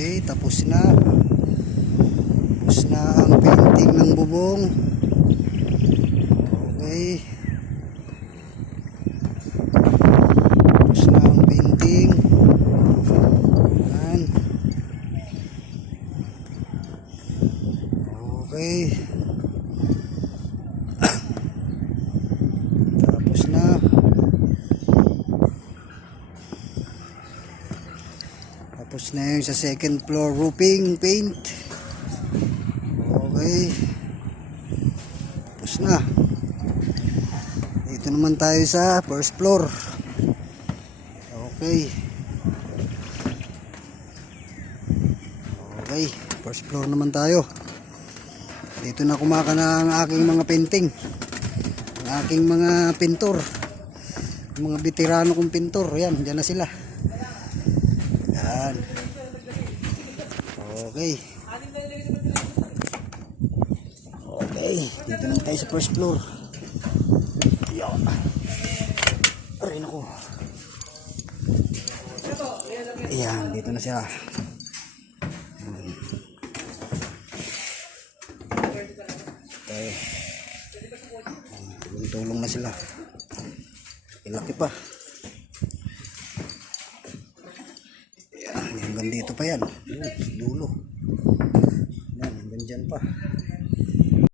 Okay, tapos na. Tapos na ang painting ng bubong. Okay. Tapos na ang painting. Yan. Okay. Tapos na. Tapos na yung sa second floor roofing paint. Okay. Tapos na. Dito naman tayo sa first floor. Okay. Okay, first floor naman tayo. Dito na kumakana ang aking mga painting. Ang aking mga pintor. Mga veterano kong pintor. Yan, dyan na sila. Yan. Okay. Okay, dito naman tayo sa first floor. Yan. Aray nako. Ayan, dito na siya. Okay. Tulong-tulong na sila. Ilaki pa. Ayan, hanggang dito pa yan. Dulo. Ayan, hanggang dyan pa.